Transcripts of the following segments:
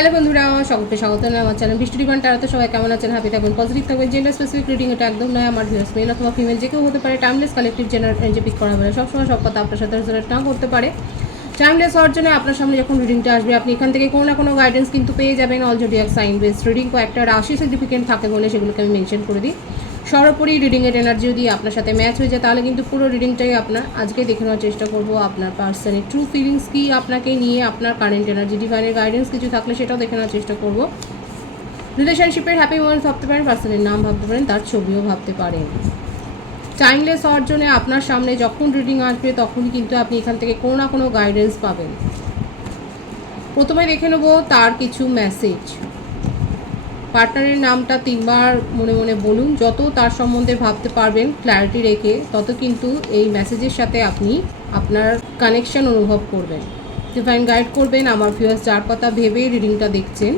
Hello বন্ধুরা, সকলকে স্বাগত জানাই আমার চ্যানেল বৃষ্টি ডিভাইন ট্যারোতে। সবাই কেমন আছেন? হ্যাপি থাকবেন, পজিটিভ থাকবেন। জেন্ডার স্পেসিফিক রিডিং এটা একদম নয়। আমার ভিউয়ার্স মেল অথবা ফিমেল যে কেউ হতে পারে। Timeless collective general energy pick করা হবে। সবসময় সব কথা আপনার সাথে রিলেট না করতে পারে। টাইমলেস হওয়ার জন্য আপনার সামনে যখন রিডিংটা আসবে, আপনি এখান থেকে কোনো না কোনো গাইডেন্স কিন্তু পেয়ে যাবেন। All zodiac sign based reading কয়েকটা রাশি সিগনিফিকেন্ট থাকে বলে সেগুলোকে আমি মেনশন করে দিই। সর্বোপরি রিডিংয়ের এনার্জি যদি আপনার সাথে ম্যাচ হয়ে যায় তাহলে কিন্তু পুরো রিডিংটাই আপনার। আজকে দেখে নেওয়ার চেষ্টা করব আপনার পার্সনের ট্রু ফিলিংস কী, আপনাকে নিয়ে আপনার কারেন্ট এনার্জি, ডিভাইনের গাইডেন্স কিছু থাকলে সেটাও দেখে নেওয়ার চেষ্টা করব। রিলেশনশিপের হ্যাপি মোমেন্টস ভাবতে পারেন, পার্সনের নাম ভাবতে পারেন, তার ছবিও ভাবতে পারেন। টাইমলেস হওয়ার জন্য আপনার সামনে যখন রিডিং আসবে তখনই কিন্তু আপনি এখান থেকে কোনো না কোনো গাইডেন্স পাবেন। প্রথমে দেখে নেব তার কিছু মেসেজ। পার্টনারের নামটা 3 বার মনে মনে বলুন। যত তার সম্বন্ধে ভাবতে পারবেন ক্ল্যারিটি রেখে, তত কিন্তু এই মেসেজের সাথে আপনি আপনার কানেকশন অনুভব করবেন। ডিভাইন গাইড করবেন আমার ভিউয়ার্স যার কথা ভেবে রিডিংটা দেখছেন,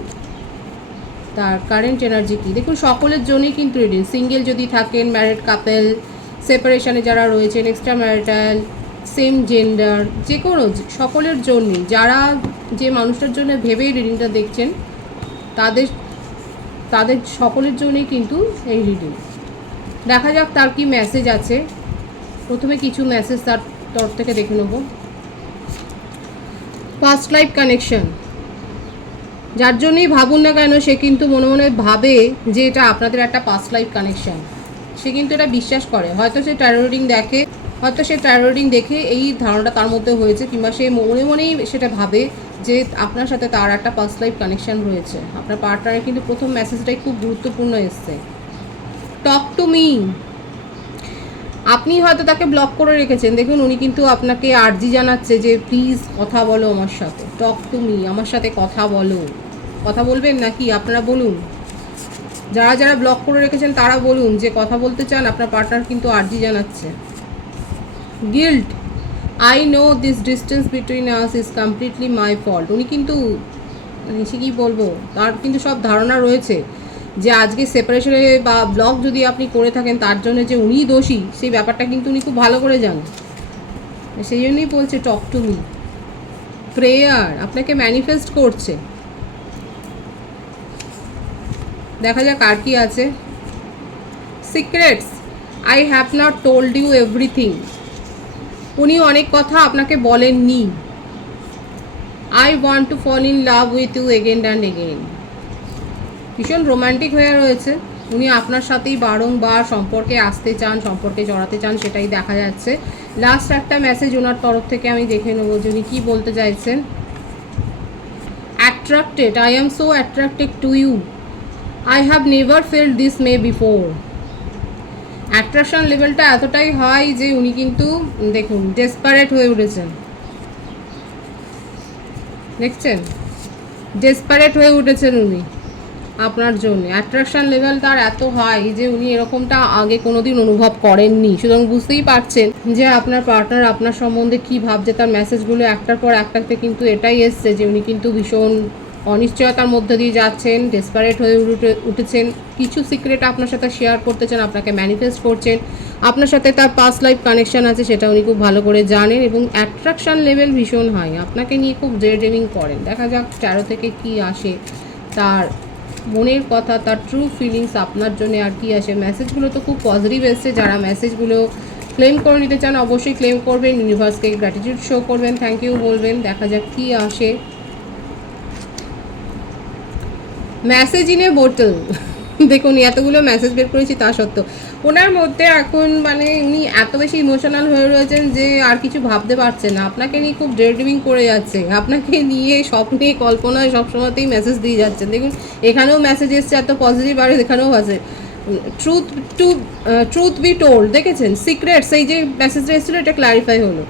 তার কারেন্ট এনার্জি কী। দেখুন, সকলের জন্যই কিন্তু রিডিং। সিঙ্গেল যদি থাকেন, ম্যারিড কাপেল, সেপারেশনে যারা রয়েছেন, এক্সট্রা ম্যারিটাল, সেম জেন্ডার, যে কোনো সকলের জন্যই, যারা যে মানুষটার জন্য ভেবেই রিডিংটা দেখছেন তাদের সকলের জন্যই কিন্তু এই রিডিং। দেখা যাক তার কি মেসেজ আছে। প্রথমে কিছু মেসেজ তার তরফ থেকে দেখে নেব। পাস্ট লাইফ কানেকশন, যার জন্যই ভাবুন না কেন সে কিন্তু মনে মনে ভাবে যে এটা আপনাদের একটা পাস্ট লাইফ কানেকশন। সে কিন্তু এটা বিশ্বাস করে। হয়তো সে ট্যারো রিডিং দেখে এই ধারণাটা তার মধ্যে হয়েছে, কিংবা সে মনে মনেই সেটা ভাবে যে আপনার সাথে তার একটা পাস্ট লাইফ কানেকশন রয়েছে। আপনার পার্টনারের কিন্তু প্রথম মেসেজটাই খুব গুরুত্বপূর্ণ এসছে। টক টু মি। আপনি হয়তো তাকে ব্লক করে রেখেছেন। দেখুন, উনি কিন্তু আপনাকে আর্জি জানাচ্ছে যে প্লিজ কথা বলো আমার সাথে। টক টু মি, আমার সাথে কথা বলো। কথা বলবেন নাকি? আপনারা বলুন। যারা যারা ব্লক করে রেখেছেন তারা বলুন যে কথা বলতে চান। আপনার পার্টনার কিন্তু আর্জি জানাচ্ছে। Guilt, I know this distance between us is completely my fault. উনি কিন্তু সে কী বলবো, তার কিন্তু সব ধারণা রয়েছে যে আজকে সেপারেশনে বা ব্লক যদি আপনি করে থাকেন তার জন্য যে উনিই দোষী, সেই ব্যাপারটা কিন্তু উনি খুব ভালো করে জানেন। সেই জন্যই বলছে টক টু মি। প্রেয়ার, আপনাকে ম্যানিফেস্ট করছে। দেখা যাক আর কি আছে। Secrets, I have not told you everything. উনি অনেক কথা আপনাকে বলেননি। I want to fall in love with you again and again. ভীষণ রোম্যান্টিক হয়ে রয়েছে। উনি আপনার সাথেই বারংবার সম্পর্কে আসতে চান, সম্পর্কে জড়াতে চান, সেটাই দেখা যাচ্ছে। লাস্ট একটা মেসেজ ওনার তরফ থেকে আমি দেখে নেবো যে উনি কী বলতে চাইছেন। Attracted, I am so attracted to you, I have never felt this may before. Attraction লেভেলটা এতটাই হয় যে উনি কিন্তু দেখুন ডেসপারেট হয়ে উঠেছেন। দেখছেন, ডেসপারেট হয়ে উঠেছেন উনি আপনার জন্য। অ্যাট্রাকশন লেভেল তার এত হাই যে উনি এরকমটা আগে কোনোদিন অনুভব করেননি। সুতরাং বুঝতেই পারছেন যে আপনার পার্টনার আপনার সম্বন্ধে কী ভাবছে। তার মেসেজগুলো একটার পর একটাতে কিন্তু এটাই এসছে যে উনি কিন্তু ভীষণ অনিশ্চয়তার মধ্যে দিয়ে যাচ্ছেন, ডেসপারেট হয়ে উঠেছেন। কিছু সিক্রেট আপনার সাথে শেয়ার করতে চান, আপনাকে ম্যানিফেস্ট করছেন। আপনার সাথে তার পাস্ট লাইফ কানেকশান আছে, সেটা উনি খুব ভালো করে জানেন। এবং অ্যাট্রাকশান লেভেল ভীষণ হাই, আপনাকে নিয়ে খুব ডে ড্রিমিং করেন। দেখা যাক ট্যারো থেকে কি আসে, তার মনের কথা, তার ট্রু ফিলিংস আপনার জন্য আর কি আসে। মেসেজগুলো তো খুব পজিটিভ এসছে। যারা মেসেজগুলো ক্লেম করে নিতে চান অবশ্যই ক্লেম করবেন, ইউনিভার্সকে গ্র্যাটিটিউড শো করবেন, থ্যাংক ইউ বলবেন। দেখা যাক কি আসে। মেসেজ ইন এ বোতল। দেখুন, এতগুলো মেসেজ বের করেছি তা সত্ত্বেও ওনার মধ্যে এখন মানে উনি এত বেশি ইমোশনাল হয়ে রয়েছেন যে আর কিছু ভাবতে পারছেন না। আপনাকে নিয়ে খুব ড্রিমিং করে যাচ্ছে, আপনাকে নিয়ে স্বপ্নে কল্পনায় সবসময়তেই মেসেজ দিয়ে যাচ্ছেন। দেখুন, এখানেও মেসেজ এসছে এত পজিটিভ, আর এখানেও আছে ট্রুথ বি টোল্ড। দেখেছেন, সিক্রেটস, এই যে মেসেজটা এসেছিলো এটা ক্ল্যারিফাই হলো।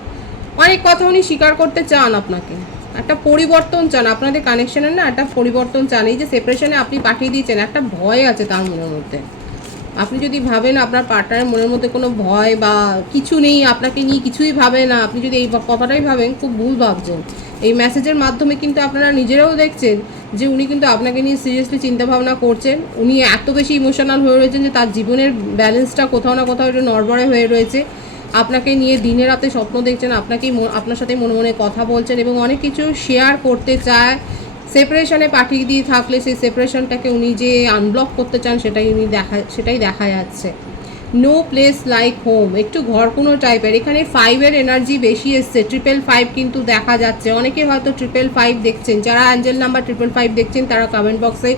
অনেক কথা উনি স্বীকার করতে চান, আপনাকে একটা পরিবর্তন চান, আপনাদের কানেকশনের না একটা পরিবর্তন চান। এই যে সেপারেশনে আপনি পাঠিয়ে দিয়েছেন, একটা ভয় আছে তার মনের মধ্যে। আপনি যদি ভাবেন আপনার পার্টনারের মনের মধ্যে কোনো ভয় বা কিছু নেই, আপনাকে নিয়ে কিছুই ভাবে না, আপনি যদি এই কথাটাই ভাবেন খুব ভুল ভাবছেন। এই মেসেজের মাধ্যমে কিন্তু আপনারা নিজেরাও দেখছেন যে উনি কিন্তু আপনাকে নিয়ে সিরিয়াসলি চিন্তাভাবনা করছেন। উনি এত বেশি ইমোশনাল হয়ে রয়েছেন যে তার জীবনের ব্যালেন্সটা কোথাও না কোথাও একটু নড়বড়ে হয়ে রয়েছে। আপনাকে নিয়ে দিনে রাতে স্বপ্ন দেখছেন, আপনার সাথে মনে মনে কথা বলছেন এবং অনেক কিছু শেয়ার করতে চায়। সেপারেশনে পাঠিয়ে দিয়ে থাকলে সেই সেপারেশনটাকে উনি যে আনব্লক করতে চান সেটাই দেখা যাচ্ছে। নো প্লেস লাইক হোম, একটু ঘর কোনো টাইপের। এখানে 5-এর এনার্জি বেশি এসছে, 555 কিন্তু দেখা যাচ্ছে। অনেকে হয়তো 555 দেখছেন, যারা অ্যাঞ্জেল নাম্বার 555 দেখছেন তারা কমেন্ট বক্সে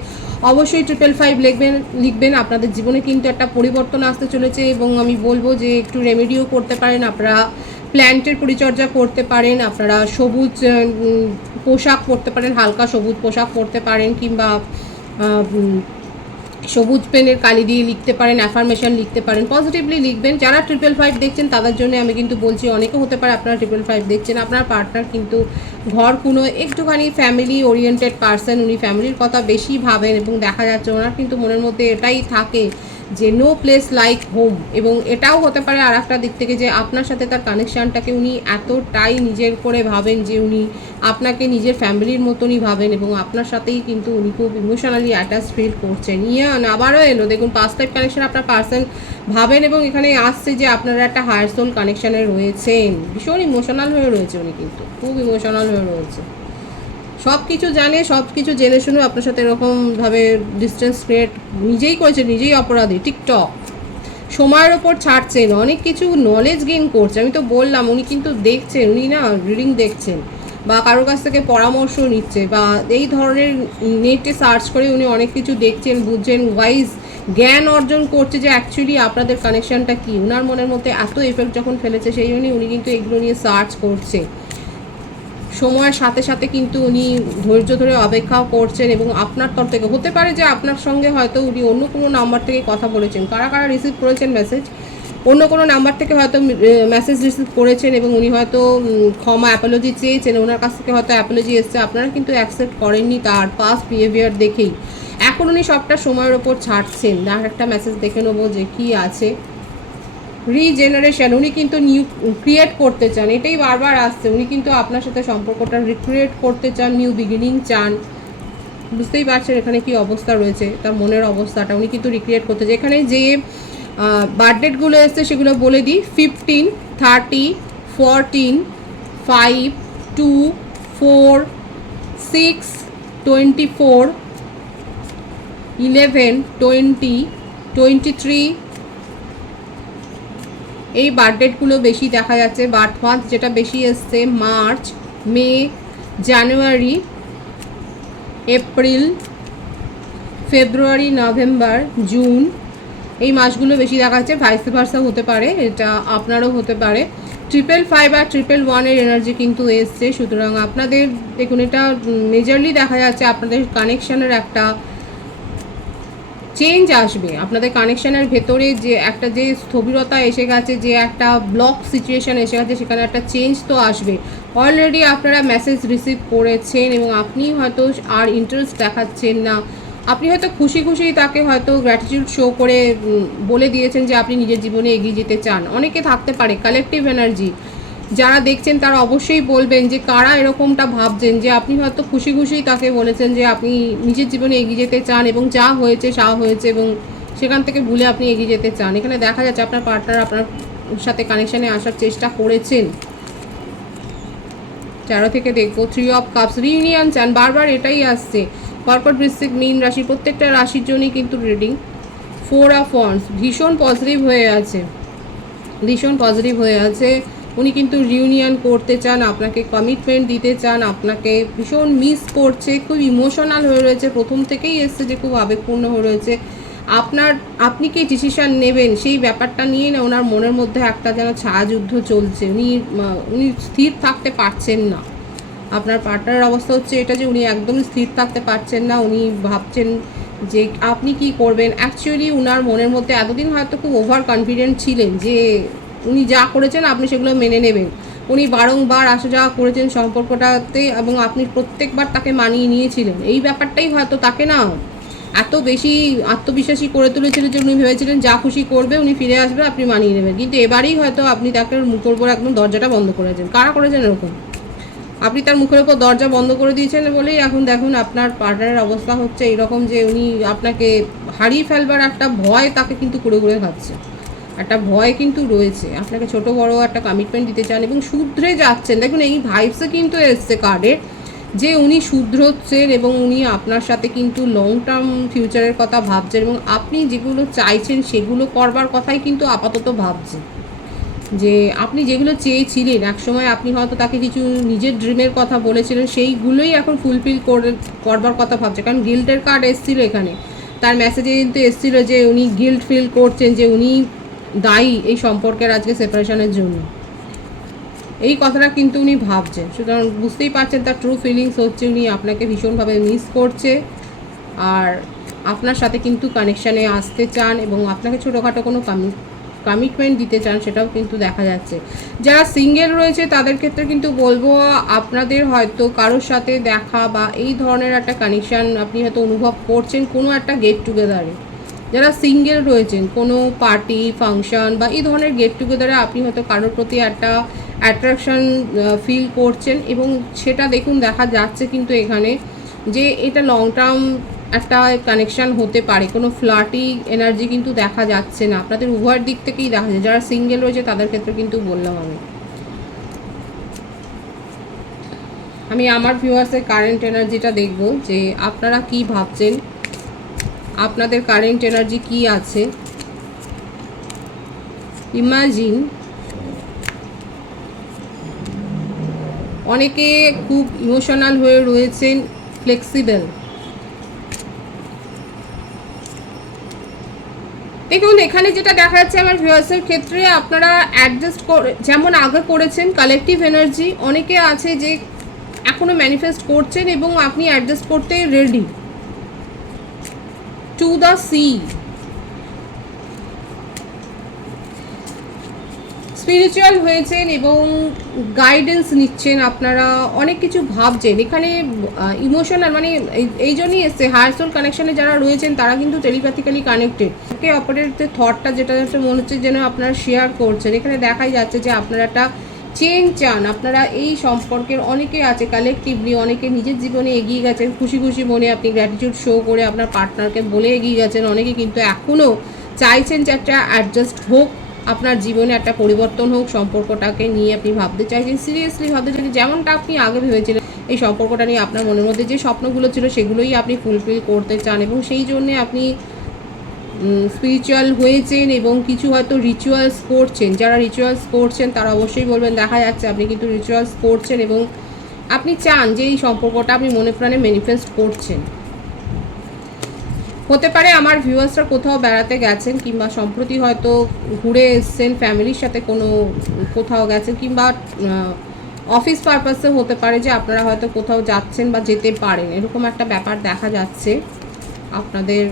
অবশ্যই 555 লিখবেন। আপনাদের জীবনে কিন্তু একটা পরিবর্তন আসতে চলেছে এবং আমি বলবো যে একটু রেমেডিও করতে পারেন, আপনারা প্ল্যান্টের পরিচর্যা করতে পারেন, আপনারা সবুজ পোশাক পরতে পারেন, হালকা সবুজ পোশাক পরতে পারেন, কিংবা সবুজ পেনের কালি দিয়ে লিখতে পারেন, অ্যাফার্মেশন লিখতে পারেন, পজিটিভলি লিখবেন। যারা 555 দেখছেন তাদের জন্য আমি কিন্তু বলছি, অনেকে হতে পারে আপনারা 555 দেখছেন, আপনার পার্টনার কিন্তু ঘর কোনো একটুখানি ফ্যামিলি ওরিয়েন্টেড পার্সন, উনি ফ্যামিলির কথা বেশি ভাবেন এবং দেখা যাচ্ছে ওনার কিন্তু মনের মধ্যে এটাই থাকে যে নো প্লেস লাইক হোম। এবং এটাও হতে পারে আর একটা দিক থেকে যে আপনার সাথে তার কানেকশানটাকে উনি এতটাই নিজের করে ভাবেন যে উনি আপনাকে নিজের ফ্যামিলির মতনই ভাবেন এবং আপনার সাথেই কিন্তু উনি খুব ইমোশনালি অ্যাটাচ ফিল করছেন। আবারও এলো দেখুন, পাস্ট লাইফ কানেকশন আপনার পার্সন ভাবেন এবং এখানে আসছে যে আপনারা একটা হায়ার সোল কানেকশানে রয়েছেন, ভীষণ ইমোশনাল হয়ে রয়েছে উনি, কিন্তু খুব ইমোশনাল হয়ে রয়েছে, সব কিছু জানে, সব কিছু জেনে শুনে আপনার সাথে এরকমভাবে ডিস্টেন্স ক্রিয়েট নিজেই করেছে, নিজেই অপরাধী। টিকটক সময়ের ওপর ছাড়ছেন, অনেক কিছু নলেজ গেইন করছে। আমি তো বললাম উনি কিন্তু দেখছেন, উনি না রিডিং দেখছেন বা কারোর কাছ থেকে পরামর্শ নিচ্ছে বা এই ধরনের নেটে সার্চ করে উনি অনেক কিছু দেখছেন, বুঝছেন, ওয়াইজ জ্ঞান অর্জন করছে যে অ্যাকচুয়ালি আপনাদের কানেকশানটা কী। ওনার মনের মধ্যে এত এফেক্ট যখন ফেলেছে সেই জন্যই উনি কিন্তু এগুলো নিয়ে সার্চ করছে। সময়ের সাথে সাথে কিন্তু উনি ধৈর্য ধরে অপেক্ষাও করছেন এবং আপনার তরফ থেকে হতে পারে যে আপনার সঙ্গে হয়তো উনি অন্য কোনো নাম্বার থেকে কথা বলেছেন, কারা কারা রিসিভ করেছেন মেসেজ, অন্য কোনো নাম্বার থেকে হয়তো মেসেজ রিসিভ করেছেন এবং উনি হয়তো ক্ষমা অ্যাপোলজি চেয়েছেন, ওনার কাছ থেকে হয়তো অ্যাপোলজি এসছে, আপনারা কিন্তু অ্যাকসেপ্ট করেননি তার পাস্ট বিহেভিয়ার দেখেই। এখন উনি সবটা সময়ের ওপর ছাড়ছেন। আর একটা মেসেজ দেখে নেবো যে কী আছে। রিজেনারেশন, উনি কিন্তু নিউ ক্রিয়েট করতে চান, এটাই বারবার আসছে। উনি কিন্তু আপনার সাথে সম্পর্কটা রিক্রিয়েট করতে চান, নিউ বিগিনিং চান। বুঝতেই পারছেন এখানে কি অবস্থা রয়েছে, তার মনের অবস্থাটা উনি কিন্তু রিক্রিয়েট করতে চান। এখানে যে বার্থডেটগুলো এসছে সেগুলো বলে দিই, 15, 30, 14, 5, 2, 4, 6, 24, 11, 20, 23, এই বার্থডেটগুলো বেশি দেখা যাচ্ছে। বার্থ মান্থ যেটা বেশি এসছে মার্চ, মে, জানুয়ারি, এপ্রিল, ফেব্রুয়ারি, নভেম্বর, জুন, এই মাসগুলো বেশি দেখা যাচ্ছে। ভাইস ভার্সা হতে পারে, এটা আপনারও হতে পারে। 555 আর 111-এর এনার্জি কিন্তু এসছে। সুতরাং আপনাদের দেখুন, এটা মেজরলি দেখা যাচ্ছে আপনাদের কানেকশানের একটা চেঞ্জ আসবে। আপনাদের কানেকশানের ভেতরে যে একটা যে স্থবিরতা এসে গেছে, যে একটা ব্লক সিচুয়েশান এসে গেছে, সেখানে একটা চেঞ্জ তো আসবে। অলরেডি আপনারা মেসেজ রিসিভ করেছেন এবং আপনি হয়তো আর ইন্টারেস্ট দেখাচ্ছেন না, আপনি হয়তো খুশি খুশি তাকে হয়তো গ্র্যাটিটিউড শো করে বলে দিয়েছেন যে আপনি নিজের জীবনে এগিয়ে যেতে চান। অনেকে থাকতে পারে কালেকটিভ এনার্জি, যারা দেখছেন তারা অবশ্যই বলবেন যে কারা এরকমটা ভাবছেন যে আপনি হয়তো খুশি খুশি তাকে বলেছেন যে আপনি নিজের জীবনে এগিয়ে যেতে চান এবং যা হয়েছে এবং সেখান থেকে ভুলে আপনি এগিয়ে যেতে চান। এখানে দেখা যাচ্ছে আপনার পার্টনার আপনার সাথে কানেকশানে আসার চেষ্টা করেছেন। 13 থেকে দেখবো 3 অফ কাপস, রিউনিয়ন চান, বারবার এটাই আসছে। কর্কট, বৃশ্চিক, মীন রাশি, প্রত্যেকটা রাশির জন্যই কিন্তু রিডিং। 4 অফ ওয়ান্ডস, ভীষণ পজিটিভ হয়ে আছে, ভীষণ পজিটিভ হয়ে আছে। উনি কিন্তু রিউনিয়ন করতে চান, আপনাকে কমিটমেন্ট দিতে চান, আপনাকে ভীষণ মিস করছে, খুব ইমোশনাল হয়ে রয়েছে, প্রথম থেকেই এসছে যে খুব আবেগপূর্ণ হয়ে রয়েছে। আপনি কি ডিসিশান নেবেন সেই ব্যাপারটা নিয়ে না ওনার মনের মধ্যে একটা যেন ছায়াযুদ্ধ চলছে। উনি স্থির থাকতে পারছেন না। আপনার পার্টনারের অবস্থা হচ্ছে এটা যে উনি একদমই স্থির থাকতে পারছেন না, উনি ভাবছেন যে আপনি কি করবেন। অ্যাকচুয়ালি উনার মনের মধ্যে এতদিন হয়তো খুব ওভার কনফিডেন্ট ছিলেন যে উনি যা করেছেন আপনি সেগুলো মেনে নেবেন। উনি বারংবার আসা যাওয়া করেছেন সম্পর্কটাতে এবং আপনি প্রত্যেকবার তাকে মানিয়ে নিয়েছিলেন। এই ব্যাপারটাই হয়তো তাকে না এত বেশি আত্মবিশ্বাসী করে তুলেছিল যে উনি ভেবেছিলেন যা খুশি করবে, উনি ফিরে আসবে, আপনি মানিয়ে নেবেন। কিন্তু এবারেই হয়তো আপনি তাকে মুখের উপর একদম দরজাটা বন্ধ করেছেন। কারা করেছেন এরকম? আপনি তার মুখের ওপর দরজা বন্ধ করে দিয়েছেন বলেই এখন দেখুন আপনার পার্টনারের অবস্থা হচ্ছে এইরকম যে উনি আপনাকে হারিয়ে ফেলবার একটা ভয় তাকে কিন্তু কুড়ে কুড়ে খাচ্ছে, একটা ভয় কিন্তু রয়েছে। আপনাকে ছোট বড় একটা কমিটমেন্ট দিতে চান এবং শুধরে যাচ্ছেন। দেখুন এই ভাইবসে কিন্তু এসছে কার্ডের যে উনি শুধরোচ্ছেন এবং উনি আপনার সাথে কিন্তু লং টার্ম ফিউচারের কথা ভাবছেন এবং আপনি যেগুলো চাইছেন সেগুলো করবার কথাই কিন্তু আপাতত ভাবছেন। যে আপনি যেগুলো চেয়েছিলেন একসময়, আপনি হয়তো তাকে কিছু নিজের ড্রিমের কথা বলেছিলেন, সেইগুলোই এখন ফুলফিল করবার কথা ভাবছে। কারণ গিল্টের কার্ড এসেছিল এখানে, তার মেসেজে কিন্তু এসেছিল যে উনি গিল্ট ফিল করছেন, যে উনি দায়ী এই সম্পর্কের আজকে সেপারেশনের জন্য। এই কথাটা কিন্তু উনি ভাবছেন। সুতরাং বুঝতেই পারছেন তার ট্রু ফিলিংস হচ্ছে উনি আপনাকে ভীষণভাবে মিস করছে আর আপনার সাথে কিন্তু কানেকশানে আসতে চান এবং আপনাকে ছোটোখাটো কোনো কমিটমেন্ট দিতে চান, সেটাও কিন্তু দেখা যাচ্ছে। যারা সিঙ্গেল রয়েছে তাদের ক্ষেত্রে কিন্তু বলবো আপনাদের হয়তো কারোর সাথে দেখা বা এই ধরনের একটা কানেকশান আপনি হয়তো অনুভব করছেন কোনো একটা গেট টুগেদারে। যারা সিঙ্গেল রয়েছেন কোনো পার্টি ফাংশন বা এই ধরনের গেট টুগেদারে আপনি হয়তো কারোর প্রতি একটা অ্যাট্রাকশন ফিল করছেন এবং সেটা দেখুন দেখা যাচ্ছে কিন্তু এখানে যে এটা লং টার্ম একটা কানেকশান হতে পারে, কোনো ফ্লার্টি এনার্জি কিন্তু দেখা যাচ্ছে না, আপনাদের উভয়ের দিক থেকেই দেখা যায়। যারা সিঙ্গেল রয়েছে তাদের ক্ষেত্রে কিন্তু বললাম আমি আমার ভিউয়ার্সের কারেন্ট এনার্জিটা দেখব যে আপনারা কি ভাবছেন, আপনাদের কারেন্ট এনার্জি কি আছে। ইমাজিন অনেকে খুব ইমোশনাল হয়ে রয়েছেন, ফ্লেক্সিবল। দেখুন এখানে যেটা দেখা যাচ্ছে আমার ভিউয়ার্সের ক্ষেত্রে, আপনারা অ্যাডজাস্ট করে যেমন আগে করেছেন কালেকটিভ এনার্জি, অনেকে আছে যে এখনও ম্যানিফেস্ট করছেন এবং আপনি অ্যাডজাস্ট করতে ready. To the sea, spiritual হয়েছেন এবং গাইডেন্স নিচ্ছেন, আপনারা অনেক কিছু ভাবছেন এখানে। ইমোশনাল মানে এই জন্যই এসছে হায়ার সোল কানেকশানে যারা রয়েছেন তারা কিন্তু টেলিপ্যাথিক্যালি কানেক্টেড। একে অপরের যে থটটা যেটা মনে হচ্ছে যেন আপনারা শেয়ার করছেন, এখানে দেখাই যাচ্ছে যে আপনারা একটা চেঞ্জ চান। আপনারা এই সম্পর্কের অনেকে আছে কালেকটিভলি, অনেকে নিজের জীবনে এগিয়ে গেছেন খুশি খুশি মনে, আপনি গ্র্যাটিটিউড শো করে আপনার পার্টনারকে বলে এগিয়ে গেছেন। অনেকে কিন্তু এখনও চাইছেন যে একটা অ্যাডজাস্ট হোক, আপনার জীবনে একটা পরিবর্তন হোক, সম্পর্কটাকে নিয়ে আপনি ভাবতে চাইছেন, সিরিয়াসলি ভাবতে চাইছেন, যেমনটা আপনি আগে ভেবেছিলেন এই সম্পর্কটা নিয়ে আপনার মনের মধ্যে যে স্বপ্নগুলো ছিল সেগুলোই আপনি ফুলফিল করতে চান এবং সেই জন্যে আপনি স্পিরিচুয়াল হয়েছেন এবং কিছু হয়তো রিচুয়ালস করছেন। যারা রিচুয়ালস করছেন তারা অবশ্যই বলবেন, দেখা যাচ্ছে আপনি কিন্তু রিচুয়ালস করছেন এবং আপনি চান যে এই সম্পর্কটা আপনি মনে প্রাণে ম্যানিফেস্ট করছেন। হতে পারে আমার ভিউয়ার্সরা কোথাও বেড়াতে গেছেন কিংবা সম্প্রতি হয়তো ঘুরে এসছেন ফ্যামিলির সাথে, কোনো কোথাও গেছেন কিংবা অফিস পারপাসে হতে পারে যে আপনারা হয়তো কোথাও যাচ্ছেন বা যেতে পারেন, এরকম একটা ব্যাপার দেখা যাচ্ছে আপনাদের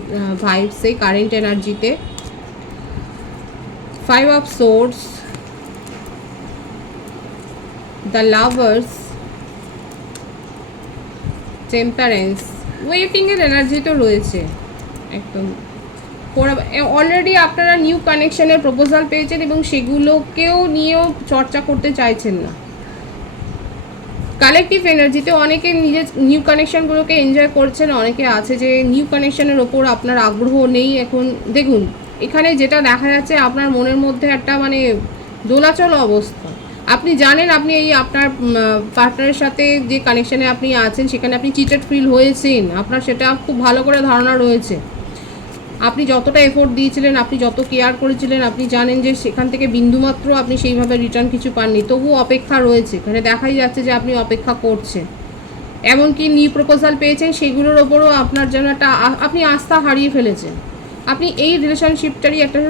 ভাইবসে, কারেন্ট এনার্জিতে। 5 of source, the lovers, temperance, ওয়েটিংয়ের এনার্জি তো রয়েছে একদম। অলরেডি আপনারা নিউ কানেকশনের প্রপোজাল পেয়েছেন এবং সেগুলোকেও নিয়েও চর্চা করতে চাইছেন না। কালেকটিভ এনার্জিতে অনেকে নিজের নিউ কানেকশনগুলোকে এনজয় করছেন, অনেকে আছে যে নিউ কানেকশনের ওপর আপনার আগ্রহ নেই এখন। দেখুন এখানে যেটা দেখা যাচ্ছে আপনার মনের মধ্যে একটা মানে দোলাচল অবস্থা। আপনি জানেন আপনি এই আপনার পার্টনারের সাথে যে কানেকশানে আপনি আছেন সেখানে আপনি চিটেড ফিল হয়েছেন, আপনার সেটা খুব ভালো করে ধারণা রয়েছে। আপনি যতটা এফোর্ট দিয়েছিলেন, আপনি যত কেয়ার করেছিলেন, আপনি জানেন যে সেখান থেকে বিন্দুমাত্র আপনি সেইভাবে রিটার্ন কিছু পাননি, তবুও অপেক্ষা রয়েছে। এখানে দেখাই যাচ্ছে যে আপনি অপেক্ষা করছেন, এমনকি নিউ প্রপোজাল পেয়েছেন সেগুলোর ওপরও আপনার যেন একটা আপনি আস্থা হারিয়ে ফেলেছেন। আপনি এই রিলেশনশিপটারই একটা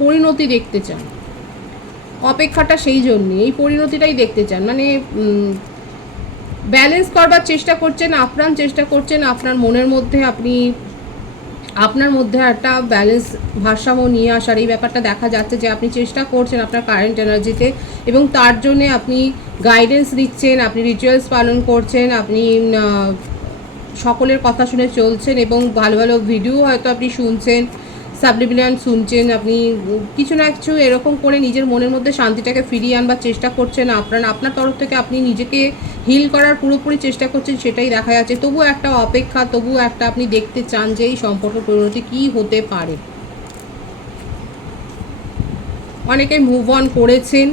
পরিণতি দেখতে চান, অপেক্ষাটা সেই জন্যে এই পরিণতিটাই দেখতে চান। মানে ব্যালেন্স করবার চেষ্টা করছেন, আপ্রাণ চেষ্টা করছেন আপনার মনের মধ্যে, আপনি আপনার মধ্যে একটা ব্যালেন্স ভারসাম্য নিয়ে আসার এই ব্যাপারটা দেখা যাচ্ছে যে আপনি চেষ্টা করছেন আপনার কারেন্ট এনার্জিতে এবং তার জন্যে আপনি গাইডেন্স দিচ্ছেন, আপনি রিচুয়ালস পালন করছেন, আপনি সকলের কথা শুনে চলছেন এবং ভালো ভালো ভিডিও হয়তো আপনি শুনছেন, সাবলিমিনাল শুনছেন, আপনি কিছু না কিছু এরকম করে নিজের মনের মধ্যে শান্তিটাকে ফিরিয়ে আনবার চেষ্টা করছেন। আপনার তরফ থেকে আপনি নিজেকে হিল করার পুরোপুরি চেষ্টা করছেন, সেটাই দেখা যাচ্ছে। তবুও একটা অপেক্ষা, তবুও একটা আপনি দেখতে চান যে এই সম্পর্ক পরিণতি কী হতে পারে। অনেকে মুভ অন করেছেন,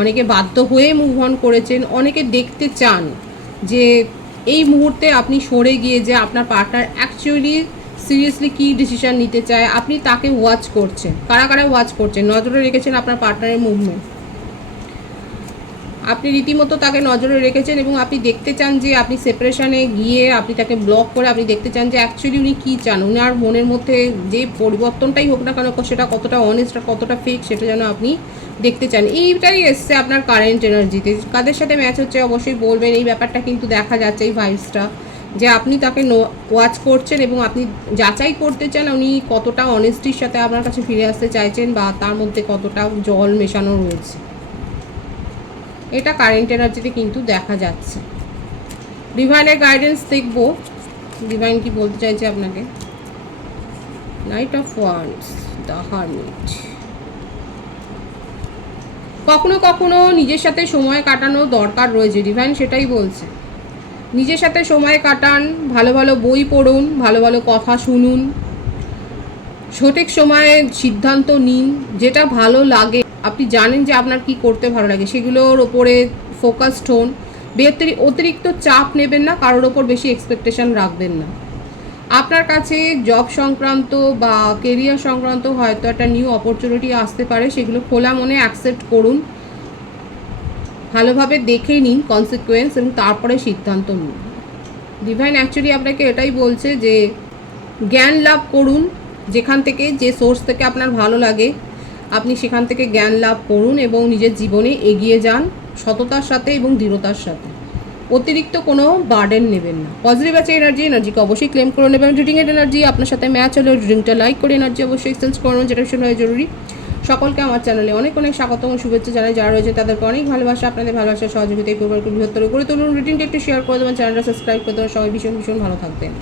অনেকে বাধ্য হয়ে মুভ অন করেছেন, অনেকে দেখতে চান যে এই মুহূর্তে আপনি সরে গিয়ে যে আপনার পার্টনার অ্যাকচুয়ালি সিরিয়াসলি কী ডিসিশন নিতে চায়, আপনি তাকে ওয়াচ করছেন। কারা কারা ওয়াচ করছেন, নজরে রেখেছেন আপনার পার্টনারের মুভমেন্ট, আপনি রীতিমতো তাকে নজরে রেখেছেন এবং আপনি দেখতে চান যে আপনি সেপারেশনে গিয়ে আপনি তাকে ব্লক করে আপনি দেখতে চান যে অ্যাকচুয়ালি উনি কী চান, উনার মনের মধ্যে যে পরিবর্তনটাই হোক না কেন সেটা কতটা অনেস্ট আর কতটা ফেক সেটা যেন আপনি দেখতে চান। এইটাই এসছে আপনার কারেন্ট এনার্জিতে। কাদের সাথে ম্যাচ হচ্ছে অবশ্যই বলবেন। এই ব্যাপারটা কিন্তু দেখা যাচ্ছে, এই ভাইবসটা, যে আপনি তাকে ওয়াচ করছেন এবং আপনি যাচাই করতে চান উনি কতটা অনেস্টির সাথে আপনার কাছে ফিরে আসতে চাইছেন বা তার মধ্যে কতটা জল মেশানো রয়েছে। এটা কারেন্ট এনার্জিতে কিন্তু দেখা যাচ্ছে। ডিভাইনের গাইডেন্স দেখব, ডিভাইন কি বলতে চাইছে আপনাকে। Night of wands, the hermit. কখনো কখনো নিজের সাথে সময় কাটানো দরকার রয়েছে, ডিভাইন সেটাই বলছে। নিজের সাথে সময় কাটান, ভালো ভালো বই পড়ুন, ভালো ভালো কথা শুনুন, সঠিক সময়ে সিদ্ধান্ত নিন, যেটা ভালো লাগে, আপনি জানেন যে আপনার কি করতে ভালো লাগে সেগুলোর ওপরে ফোকাসড হন। অতিরিক্ত চাপ নেবেন না, কারোর ওপর বেশি এক্সপেকটেশন রাখবেন না। আপনার কাছে জব সংক্রান্ত বা কেরিয়ার সংক্রান্ত হয়তো একটা নিউ অপরচুনিটি আসতে পারে, সেগুলো খোলা মনে অ্যাকসেপ্ট করুন, ভালোভাবে দেখে নিন কনসিকুয়েন্স এবং তারপরে সিদ্ধান্ত নিন। ডিভাইন অ্যাকচুয়ালি আপনাকে এটাই বলছে যে জ্ঞান লাভ করুন, যেখান থেকে যে সোর্স থেকে আপনার ভালো লাগে আপনি সেখান থেকে জ্ঞান লাভ করুন এবং নিজের জীবনে এগিয়ে যান সততার সাথে এবং দৃঢ়তার সাথে। অতিরিক্ত কোনো বার্ডেন নেবেন না। পজিটিভ আছে এনার্জিকে অবশ্যই ক্লেম করে নেবেন। রিডিংয়ের এনার্জি আপনার সাথে ম্যাচ হলে রিডিংটা লাইক করে এনার্জি অবশ্যই এক্সচেঞ্জ করুন, যেটা ভীষণ হয় জরুরি। সকলকে আমার চ্যানেলে অনেক অনেক স্বাগত ও শুভেচ্ছা জানাই। যারা রয়েছে তাদেরকে অনেক ভালোবাসা, আপনাদের ভালোবাসার সহযোগিতায় পরিবারকে বৃহত্তর করে তুলুন। রিডিংটা একটু শেয়ার করে দেবেন, চ্যানেলটা সাবস্ক্রাইব করে দেবেন। সবাই ভীষণ ভীষণ ভালো থাকবেন।